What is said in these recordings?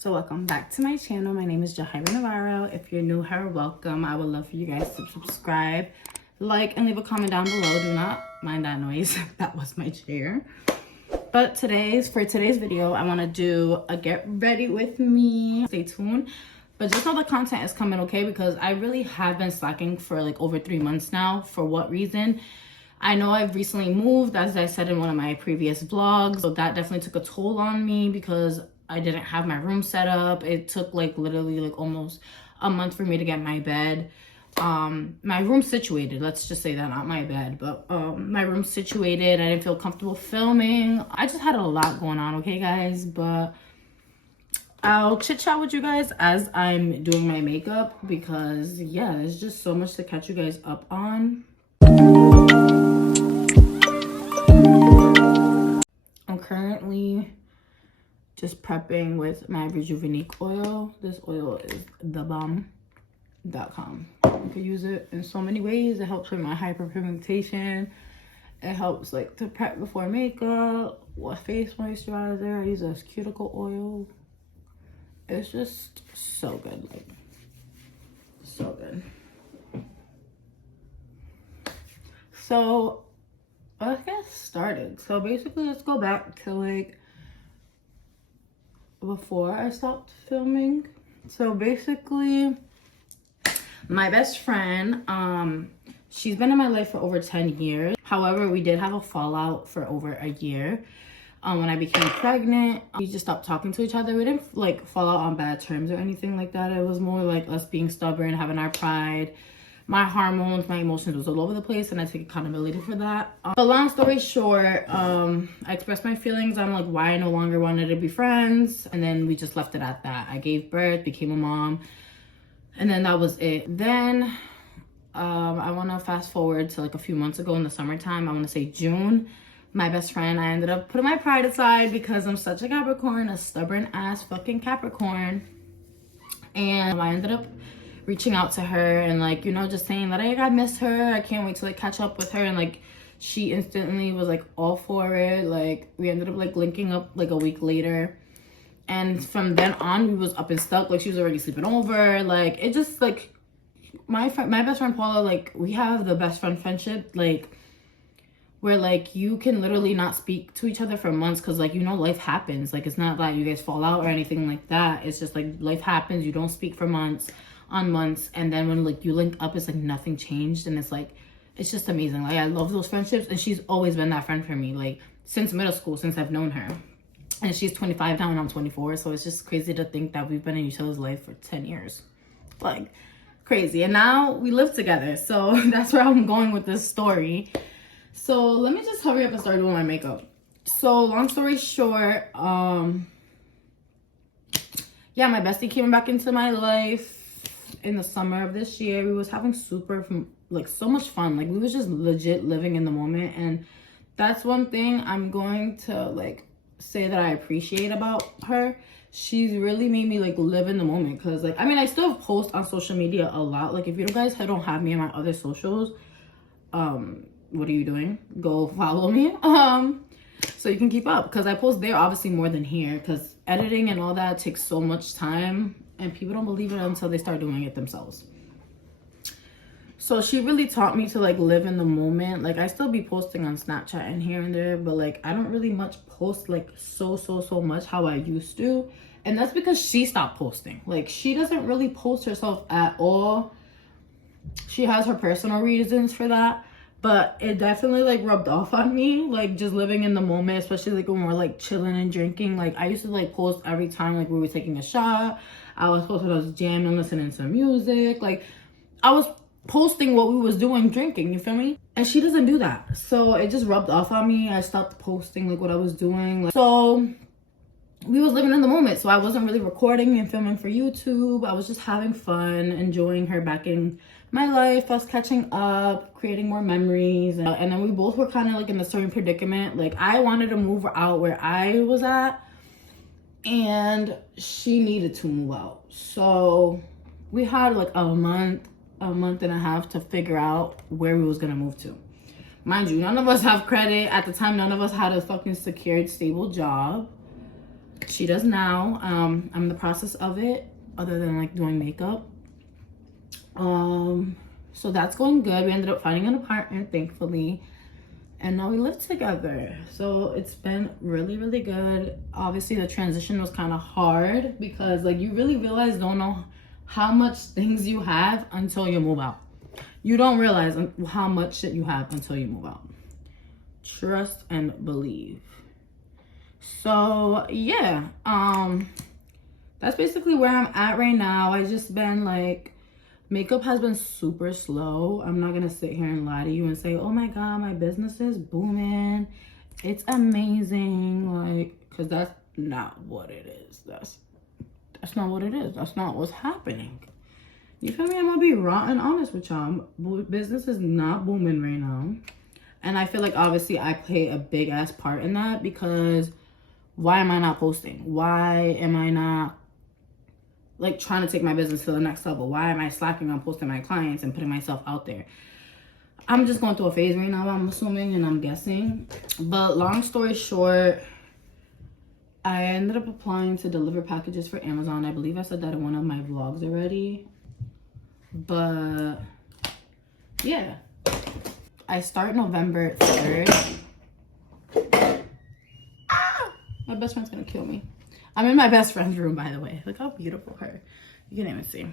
So welcome back to my channel. My name is Jahaira Navarro. If you're new here, welcome. I would love for you guys to subscribe, like, and leave a comment down below. Do not mind that noise. That was my chair. But for today's video, I want to do a get ready with me. Stay tuned. But just know the content is coming, okay? Because I really have been slacking for like over 3 months now. For what reason? I know I've recently moved, as I said in one of my previous vlogs. So that definitely took a toll on me because I didn't have my room set up. It took like literally like almost a month for me to get my bed. My room situated, let's just say that, not my bed, but my room situated. I didn't feel comfortable filming. I just had a lot going on, okay guys? But I'll chit chat with you guys as I'm doing my makeup because yeah, there's just so much to catch you guys up on. I'm currently just prepping with my Rejuvenate oil. This oil is thebomb.com. You can use it in so many ways. It helps with my hyperpigmentation. It helps like to prep before makeup. What face moisturizer? I use this cuticle oil. It's just so good, like so good. So let's get started. So basically, let's go back to like before I stopped filming. So basically, my best friend, she's been in my life for over 10 years. However, we did have a fallout for over a year. When I became pregnant, we just stopped talking to each other. We didn't like fall out on bad terms or anything like that. It was more like us being stubborn, having our pride. My hormones, my emotions was all over the place, and I take accountability for that. But long story short, I expressed my feelings on like why I no longer wanted to be friends, and then we just left it at that. I gave birth, became a mom, and then that was it. Then I want to fast forward to like a few months ago in the summertime. I want to say June. My best friend, I ended up putting my pride aside because I'm such a Capricorn, a stubborn ass fucking Capricorn, and I ended up reaching out to her and like, you know, just saying that I miss her. I can't wait to like catch up with her. And like, she instantly was like all for it. Like, we ended up like linking up like a week later. And from then on, we was up and stuck. Like, she was already sleeping over. Like, it just like, my best friend Paula, like, we have the best friend friendship, like, where like you can literally not speak to each other for months because like, you know, life happens. Like, it's not that you guys fall out or anything like that. It's just like life happens. You don't speak for months on months, and then when like you link up, it's like nothing changed, and it's like, it's just amazing. Like, I love those friendships, and she's always been that friend for me, like since middle school, since I've known her. And she's 25 now and I'm 24, so it's just crazy to think that we've been in each other's life for 10 years. Like, crazy. And now we live together, so that's where I'm going with this story. So let me just hurry up and start doing my makeup. So long story short, yeah, my bestie came back into my life in the summer of this year. We was having so much fun. Like, we was just legit living in the moment, and that's one thing I'm going to like say that I appreciate about her. She's really made me like live in the moment, because like, I mean, I still post on social media a lot. Like, if you guys don't have me on my other socials, what are you doing? Go follow me so you can keep up, because I post there obviously more than here, because editing and all that takes so much time, and people don't believe it until they start doing it themselves. So she really taught me to like live in the moment. Like, I still be posting on Snapchat and here and there, but like, I don't really much post like so much how I used to. And that's because she stopped posting. Like, she doesn't really post herself at all. She has her personal reasons for that, but it definitely like rubbed off on me, like just living in the moment, especially like when we're like chilling and drinking. Like, I used to like post every time like we were taking a shot. I was posting, I was jamming, listening to music. Like, I was posting what we was doing, drinking, you feel me? And she doesn't do that, so it just rubbed off on me. I stopped posting like what I was doing. Like, so we was living in the moment, so I wasn't really recording and filming for YouTube. I was just having fun, enjoying her back in my life, us catching up, creating more memories. And then we both were kind of like in a certain predicament. Like, I wanted to move out where I was at, and she needed to move out. So we had like a month and a half to figure out where we was gonna move to. Mind you, none of us have credit. At the time, none of us had a fucking secured, stable job. She does now. I'm in the process of it, other than like doing makeup. So that's going good. We ended up finding an apartment, thankfully, and now we live together. So it's been really, really good. Obviously the transition was kind of hard because like you really don't know how much things you have until you move out. You don't realize how much shit you have until you move out. Trust and believe. So yeah, that's basically where I'm at right now. I just been like, makeup has been super slow. I'm not gonna sit here and lie to you and say, oh my god, my business is booming, it's amazing, like, because that's not what it is. That's not what it is. That's not what's happening. You feel me? I'm gonna be raw and honest with y'all. Business is not booming right now, and I feel like obviously I play a big ass part in that, because why am I not posting? Why am I not like trying to take my business to the next level? Why am I slacking on posting my clients and putting myself out there? I'm just going through a phase right now, I'm assuming, and I'm guessing. But long story short, I ended up applying to deliver packages for Amazon. I believe I said that in one of my vlogs already. But yeah, I start November 3rd. My best friend's gonna kill me. I'm in my best friend's room, by the way. Look how beautiful her. You can't even see.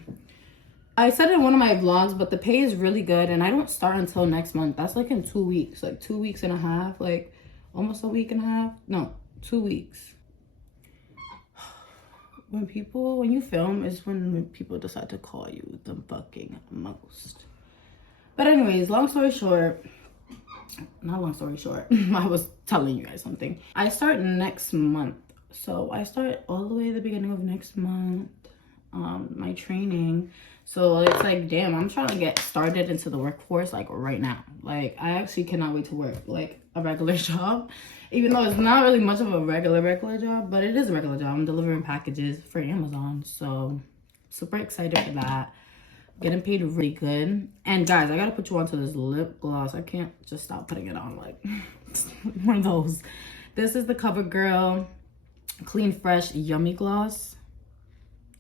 I said it in one of my vlogs, but the pay is really good, and I don't start until next month. That's like in 2 weeks, like 2 weeks and a half, like almost a week and a half. No, 2 weeks. When you film is when people decide to call you the fucking most. But anyways, not long story short, I was telling you guys something. I start next month. So I start all the way at the beginning of next month, my training. So it's like, damn, I'm trying to get started into the workforce like right now. Like I actually cannot wait to work like a regular job, even though it's not really much of a regular job, but it is a regular job. I'm delivering packages for Amazon. So super excited for that. Getting paid really good. And guys, I gotta put you onto this lip gloss. I can't just stop putting it on, like one of those. This is the CoverGirl Clean Fresh Yummy Gloss.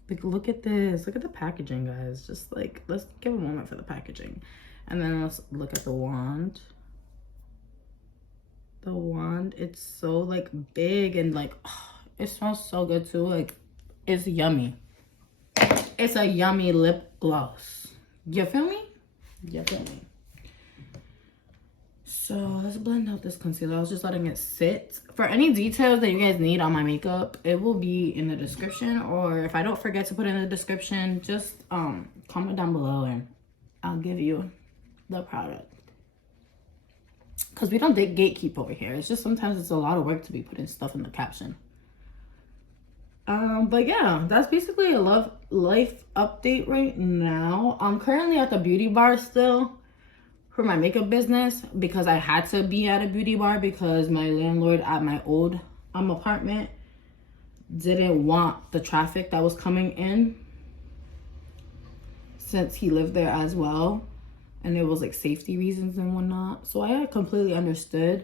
Like, look at this. Look at the packaging, guys. Just like, let's give a moment for the packaging. And then let's look at the wand. The wand, it's so like big and like, oh, it smells so good too. Like, it's yummy. It's a yummy lip gloss. You feel me? You feel me? So let's blend out this concealer. I was just letting it sit. For any details that you guys need on my makeup, it will be in the description. Or if I don't forget to put it in the description, just comment down below and I'll give you the product. Because we don't gatekeep over here. It's just sometimes it's a lot of work to be putting stuff in the caption. But yeah, that's basically a life update right now. I'm currently at the beauty bar still for my makeup business, because I had to be at a beauty bar because my landlord at my old apartment didn't want the traffic that was coming in, since he lived there as well, and it was like safety reasons and whatnot. So I completely understood.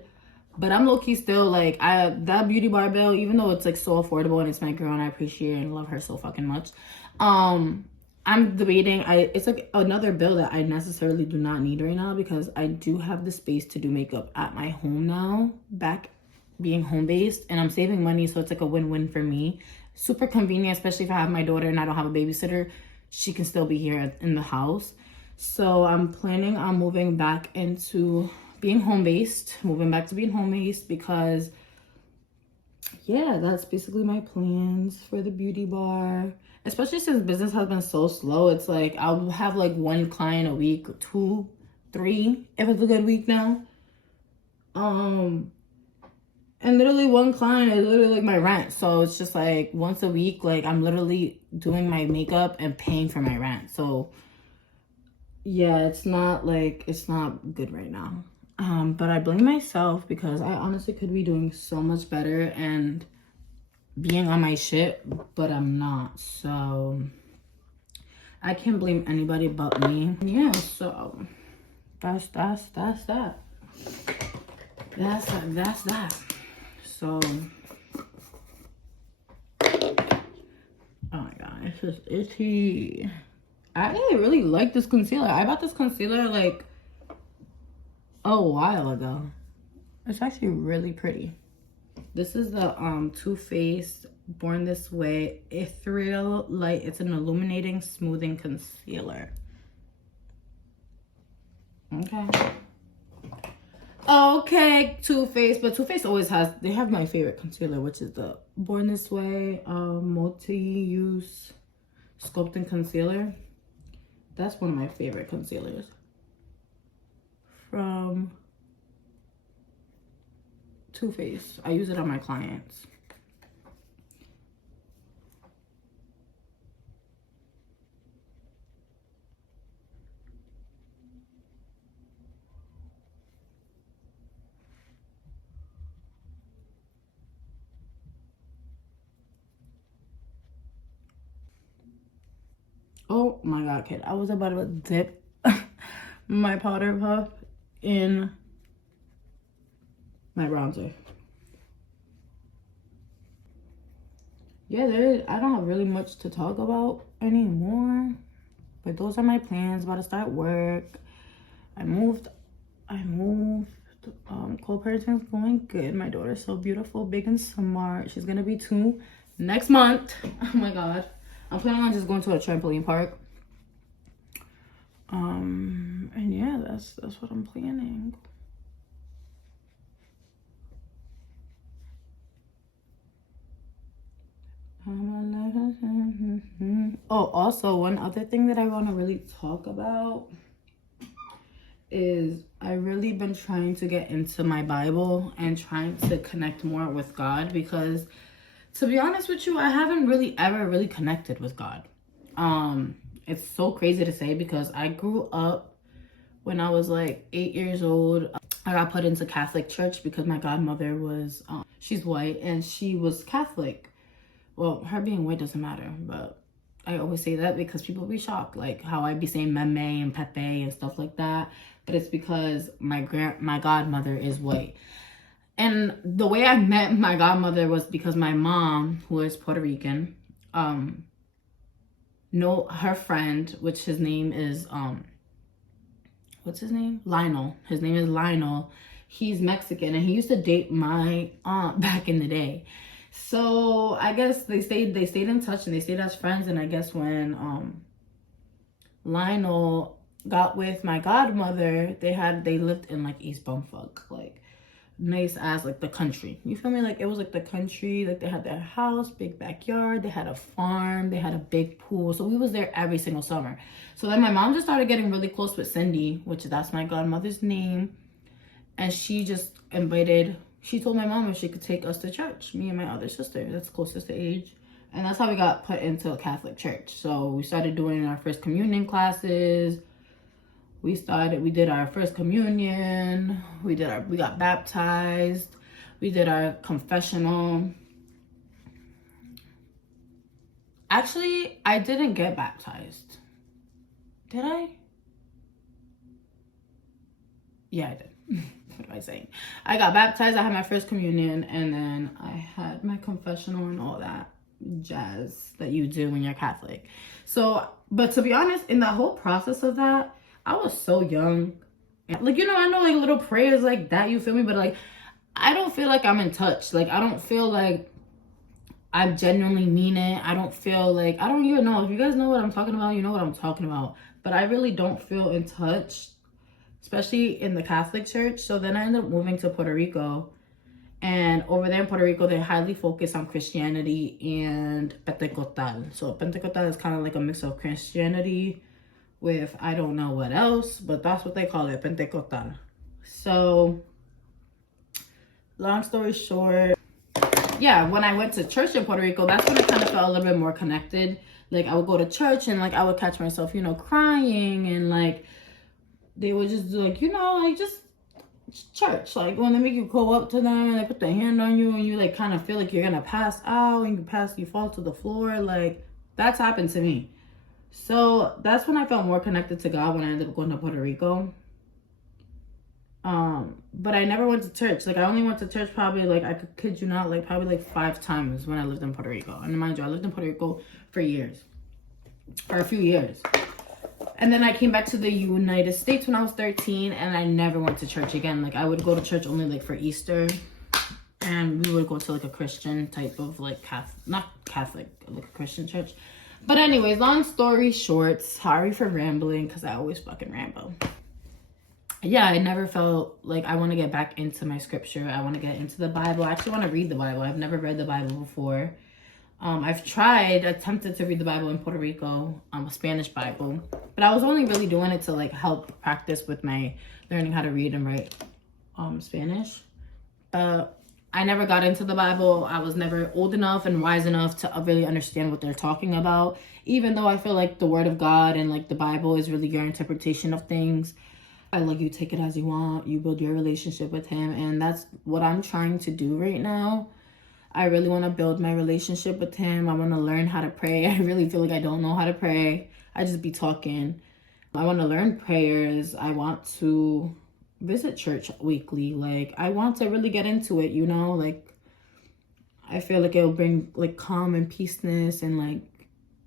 But I'm low-key still like, that beauty bar bill, even though it's like so affordable and it's my girl and I appreciate and love her so fucking much, I'm debating, it's like another bill that I necessarily do not need right now, because I do have the space to do makeup at my home now, back being home-based, and I'm saving money, so it's like a win-win for me. Super convenient, especially if I have my daughter and I don't have a babysitter. She can still be here in the house. So I'm planning on moving back into being home-based, because yeah, that's basically my plans for the beauty bar. Especially since business has been so slow, it's like I'll have like 1 client a week, 2, 3 if it's a good week now. And literally 1 client is literally like my rent. So it's just like once a week, like I'm literally doing my makeup and paying for my rent. So yeah, it's not good right now. But I blame myself, because I honestly could be doing so much better and being on my shit, but I'm not. So I can't blame anybody but me. Yeah, so that's that. That's that. So This is itchy. I really like this concealer. I bought this concealer like a while ago. It's actually really pretty. This is the Too Faced Born This Way Ethereal Light. It's an illuminating smoothing concealer. Okay, Too Faced, but Too Faced always has, they have my favorite concealer, which is the Born This Way multi-use sculpting concealer. That's one of my favorite concealers from Too Faced. I use it on my clients. Oh my god, kid. I was about to dip my powder puff in my bronzer. Yeah, I don't have really much to talk about anymore. But those are my plans. About to start work. I moved. Co-parenting's going good. My daughter's so beautiful, big and smart. She's gonna be 2 next month. Oh my god. I'm planning on just going to a trampoline park. And yeah, that's what I'm planning. Oh, also one other thing that I want to really talk about is I really been trying to get into my Bible and trying to connect more with God, because to be honest with you, I haven't really ever really connected with God. It's so crazy to say, because I grew up when I was like 8 years old. I got put into Catholic church because my godmother was, she's white and she was Catholic. Well, her being white doesn't matter, but I always say that because people be shocked, like how I be saying meme and pepe and stuff like that. But it's because my godmother is white. And the way I met my godmother was because my mom, who is Puerto Rican, her friend, which his name is, what's his name? Lionel. His name is Lionel. He's Mexican and he used to date my aunt back in the day. So I guess they stayed in touch and they stayed as friends. And I guess when Lionel got with my godmother, they lived in like East Bumfuck, like nice as like the country. You feel me? Like it was like the country. Like they had their house, big backyard, they had a farm, they had a big pool. So we was there every single summer. So then my mom just started getting really close with Cindy, which that's my godmother's name. And she just she told my mom if she could take us to church, me and my other sister that's closest to age. And that's how we got put into a Catholic church. So we started doing our first communion classes. We did our first communion. We got baptized. We did our confessional. Actually, I didn't get baptized. Did I? Yeah, I did. What am I saying? I got baptized, I had my first communion, and then I had my confessional and all that jazz that you do when you're Catholic. So, but to be honest, in that whole process of that, I was so young. Like, you know, I know like little prayers like that, you feel me? But like, I don't feel like I'm in touch. Like, I don't feel like I genuinely mean it. I don't feel like, I don't even know. If you guys know what I'm talking about, you know what I'm talking about. But I really don't feel in touch, especially in the Catholic church. So then I ended up moving to Puerto Rico. And over there in Puerto Rico, they highly focus on Christianity and Pentecostal. So Pentecostal is kind of like a mix of Christianity with I don't know what else, but that's what they call it, Pentecostal. So long story short, yeah, when I went to church in Puerto Rico, that's when I kind of felt a little bit more connected. Like I would go to church and like I would catch myself, you know, crying, and like they would just do like, you know, like just church. Like when they make you go up to them and they put their hand on you and you like kind of feel like you're gonna pass out and you fall to the floor. Like that's happened to me. So that's when I felt more connected to God, when I ended up going to Puerto Rico. But I never went to church. Like I only went to church probably, like I kid you not, like probably like 5 times when I lived in Puerto Rico. And mind you, I lived in Puerto Rico for years. for a few years. And then I came back to the United States when I was 13, and I never went to church again. Like, I would go to church only like for Easter, and we would go to like a Christian type of like not Catholic, like a Christian church. But anyways, long story short, sorry for rambling, because I always fucking ramble. Yeah, I never felt like I want to get back into my scripture. I want to get into the Bible. I actually want to read the Bible. I've never read the Bible before. I've attempted to read the Bible in Puerto Rico, a Spanish Bible, but I was only really doing it to like help practice with my learning how to read and write Spanish. I never got into the Bible. I was never old enough and wise enough to really understand what they're talking about, even though I feel like the Word of God and like the Bible is really your interpretation of things. I like, you take it as you want, you build your relationship with him, and that's what I'm trying to do right now. I really want to build my relationship with him. I want to learn how to pray. I really feel like I don't know how to pray. I just be talking. I want to learn prayers. I want to visit church weekly. Like, I want to really get into it, you know? Like, I feel like it'll bring like calm and peaceness, and like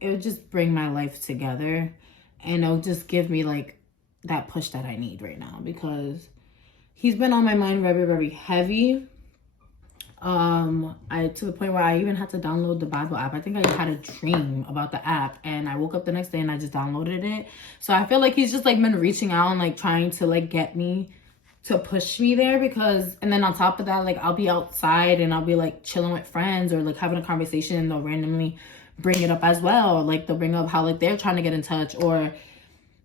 it'll just bring my life together, and it'll just give me like that push that I need right now, because he's been on my mind very, very heavy. To the point where I even had to download the Bible app. I think I had a dream about the app, and I woke up the next day and I just downloaded it. So I feel like he's just like been reaching out and like trying to like get me to push me there, because, and then on top of that, like I'll be outside and I'll be like chilling with friends or like having a conversation, and they'll randomly bring it up as well. Like they'll bring up how like they're trying to get in touch, or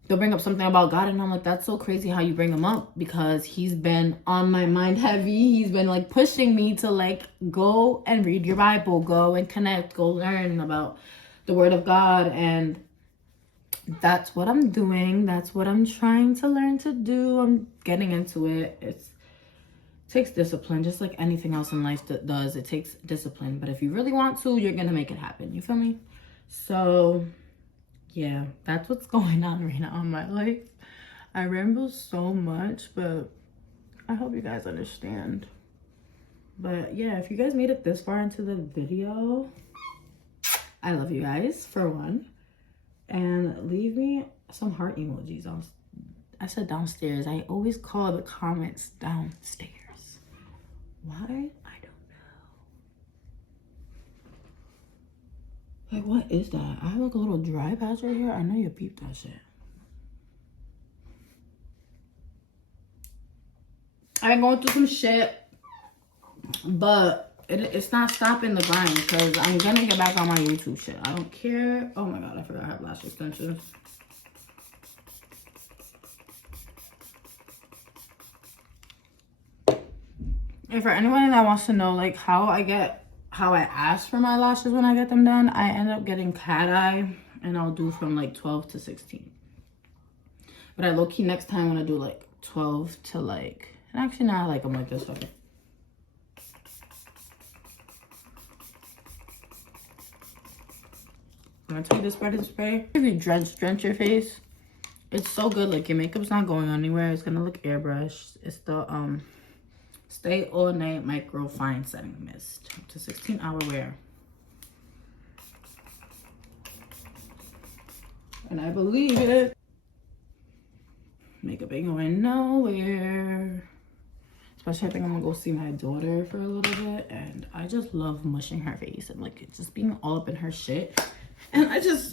they'll bring up something about God, and I'm like, that's so crazy how you bring him up, because he's been on my mind heavy. He's been like pushing me to like go and read your Bible, go and connect, go learn about the Word of God. And that's what I'm doing. That's what I'm trying to learn to do. I'm getting into it. It takes discipline, just like anything else in life that does. It takes discipline, but if you really want to, you're gonna make it happen. You feel me? So yeah, that's what's going on right now in my life. I ramble so much, but I hope you guys understand. But yeah, if you guys made it this far into the video, I love you guys, for one. And leave me some heart emojis on. I said downstairs. I always call the comments downstairs. Why? I don't know. Like, what is that? I have like a little dry patch right here. I know you peeped that shit. I've been going through some shit, but it's not stopping the grind, because I'm gonna get back on my YouTube shit. I don't care. Oh my god, I forgot I have lash extensions. And for anyone that wants to know like how I ask for my lashes when I get them done, I end up getting cat eye, and I'll do from like 12 to 16. But I low-key next time want to do like 12 to like, and actually now I like them like this. Okay. I'm gonna take this spreading spray. If you drench your face, it's so good. Like, your makeup's not going anywhere. It's gonna look airbrushed. It's the Stay All Night Micro Fine Setting Mist. Up to 16-hour wear. And I believe it. Makeup ain't going nowhere. Especially I think I'm gonna go see my daughter for a little bit. And I just love mushing her face and like just being all up in her shit. And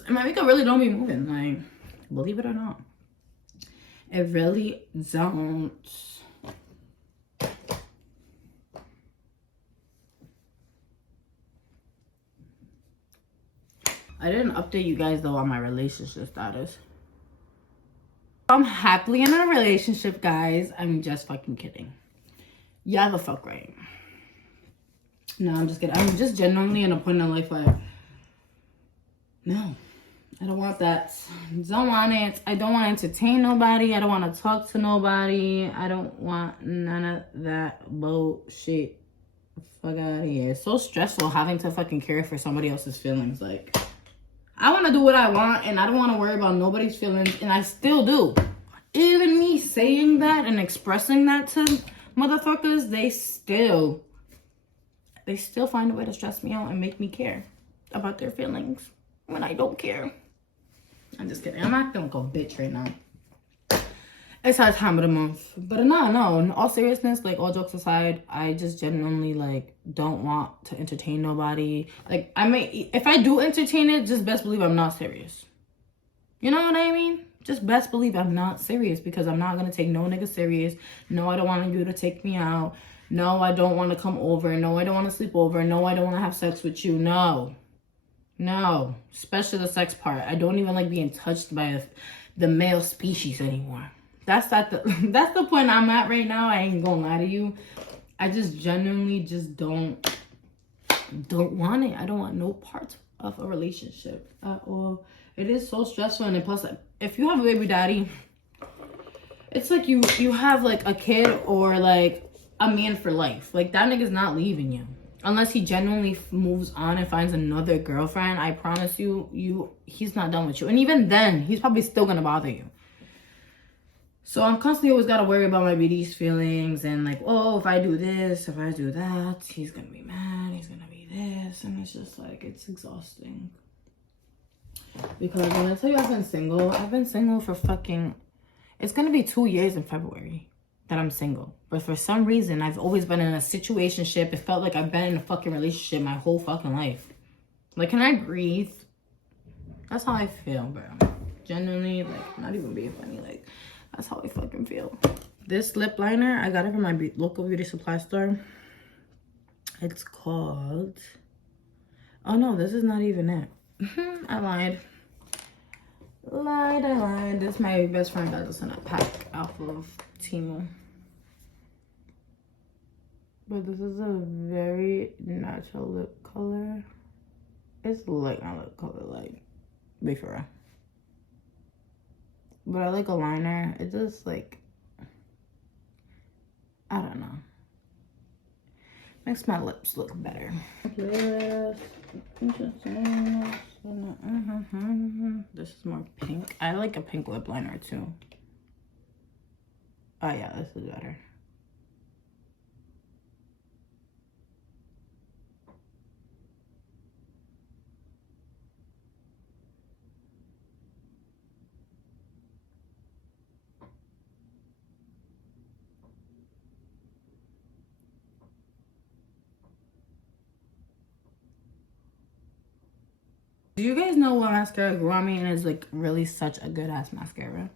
my makeup really don't be moving, like, believe it or not. It really don't. I didn't update you guys though on my relationship status. I'm happily in a relationship, guys. I'm just fucking kidding. Yeah, the fuck right. No, I'm just kidding. I'm just genuinely in a point in life where, no, I don't want that. Don't want it. I don't want to entertain nobody. I don't want to talk to nobody. I don't want none of that bullshit. Fuck out of here. It's so stressful having to fucking care for somebody else's feelings. Like, I want to do what I want, and I don't want to worry about nobody's feelings, and I still do. Even me saying that and expressing that to motherfuckers, they still find a way to stress me out and make me care about their feelings when I don't care. I'm just kidding. I'm not gonna go bitch right now. It's our time of the month. But no, in all seriousness, like, all jokes aside, I just genuinely, like, don't want to entertain nobody. Like, if I do entertain it, just best believe I'm not serious. You know what I mean? Just best believe I'm not serious, because I'm not gonna take no nigga serious. No, I don't want you to take me out. No, I don't want to come over. No, I don't want to sleep over. No, I don't want to have sex with you. No, especially the sex part. I don't even like being touched by the male species anymore. That's the point I'm at right now. I ain't gonna lie to you. I just genuinely just don't want it. I don't want no part of a relationship at all. It is so stressful, and plus, if you have a baby daddy, it's like you have like a kid or like a man for life. Like, that nigga's not leaving you unless he genuinely moves on and finds another girlfriend. I promise you, he's not done with you, and even then, he's probably still gonna bother you. So I'm constantly always got to worry about my BD's feelings and like, oh, if I do this, if I do that, he's going to be mad, he's going to be this. And it's just like, it's exhausting. Because when I tell you I've been single for fucking, it's going to be 2 years in February that I'm single. But for some reason, I've always been in a situationship. It felt like I've been in a fucking relationship my whole fucking life. Like, can I breathe? That's how I feel, bro. Genuinely, like, not even being funny, like, that's how I fucking feel. This lip liner, I got it from my local beauty supply store. It's called... Oh, no, this is not even it. I lied. I lied. This my best friend got this in a pack off of Temu. But this is a very natural lip color. It's like not lip color, like, be for real. But I like a liner. It just, like, I don't know. Makes my lips look better. This is more pink. I like a pink lip liner too. Oh yeah, this is better. Do you guys know what mascara grew on me and is like really such a good ass mascara?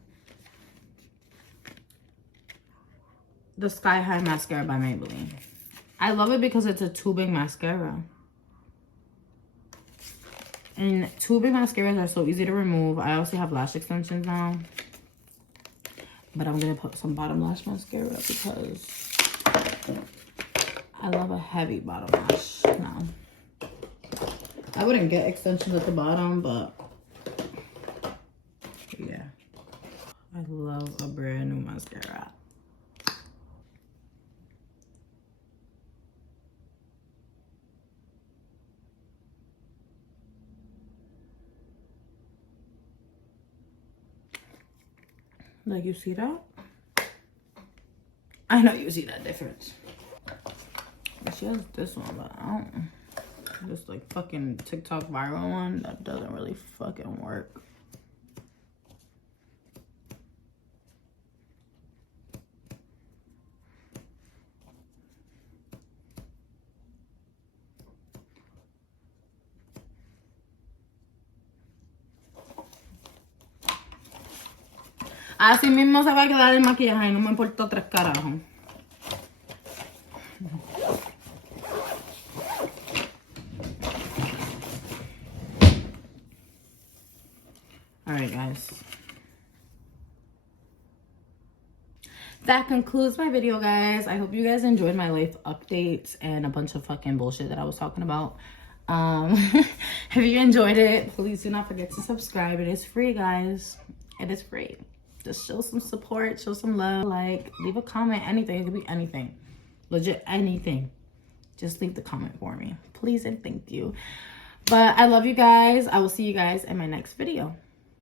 The Sky High mascara by Maybelline. I love it because it's a tubing mascara. And tubing mascaras are so easy to remove. I also have lash extensions now. But I'm gonna put some bottom lash mascara because I love a heavy bottom lash now. I wouldn't get extensions at the bottom, but yeah. I love a brand new mascara. Like, you see that? I know you see that difference. She has this one, but I don't. This like fucking TikTok viral one that doesn't really fucking work. Así mismo se va a quedar el maquillaje y no me importa tres carajos. Alright, guys. That concludes my video, guys. I hope you guys enjoyed my life updates and a bunch of fucking bullshit that I was talking about. If you enjoyed it, please do not forget to subscribe. It is free, guys. It is free. Just show some support, show some love, like, leave a comment, anything. It could be anything. Legit anything. Just leave the comment for me. Please and thank you. But I love you guys. I will see you guys in my next video.